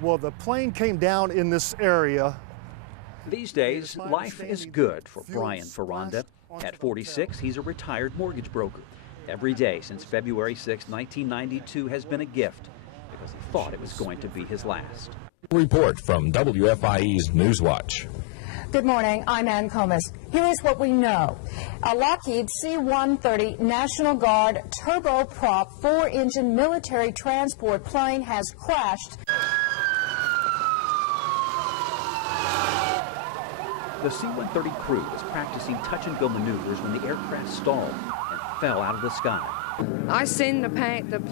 Well, the plane came down in this area. These days, life is good for Brian Ferranda. At 46, he's a retired mortgage broker. Every day since February 6, 1992 has been a gift because he thought it was going to be his last. Report from WFIE's Newswatch. Good morning, I'm Ann Comas. Here is what we know. A Lockheed C-130 National Guard turboprop 4-engine military transport plane has crashed. The C-130 crew was practicing touch-and-go maneuvers when the aircraft stalled and fell out of the sky. I seen the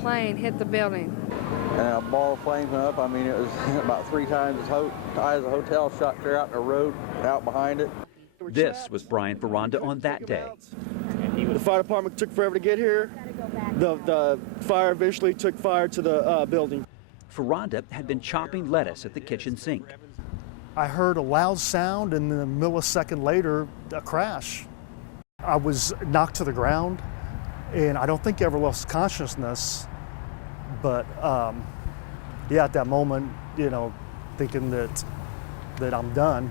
plane hit the building. And a ball of flames went up. I mean, it was about 3 times as high as a hotel, shot clear out in the road, out behind it. This was Brian Ferranda on that day. The fire department took forever to get here. The fire eventually took fire to the building. Ferranda had been chopping lettuce at the kitchen sink. I heard a loud sound, and then a millisecond later, a crash. I was knocked to the ground, and I don't think I ever lost consciousness. But yeah, at that moment, you know, thinking that I'm done.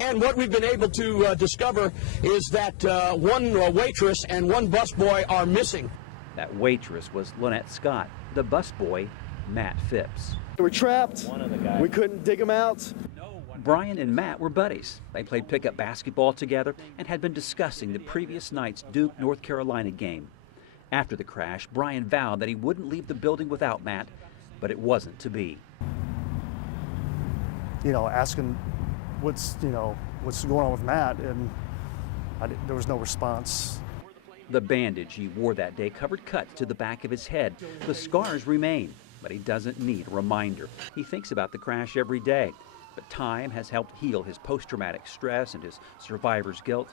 And what we've been able to discover is that one waitress and one busboy are missing. That waitress was Lynette Scott, the busboy, Matt Phipps. We were trapped. We couldn't dig them out. Brian and Matt were buddies. They played pickup basketball together and had been discussing the previous night's Duke, North Carolina game. After the crash, Brian vowed that he wouldn't leave the building without Matt, but it wasn't to be. You know, asking what's going on with Matt, and there was no response. The bandage he wore that day covered cuts to the back of his head. The scars remain, but he doesn't need a reminder. He thinks about the crash every day, but time has helped heal his post-traumatic stress and his survivor's guilt.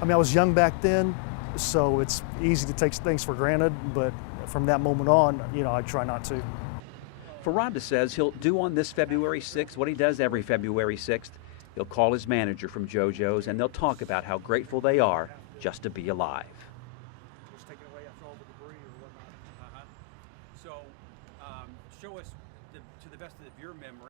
I mean, I was young back then, so it's easy to take things for granted, but from that moment on, you know, I try not to. Ferranda says he'll do on this February 6th what he does every February 6th. He'll call his manager from JoJo's and they'll talk about how grateful they are just to be alive. So show us to the best of your memory.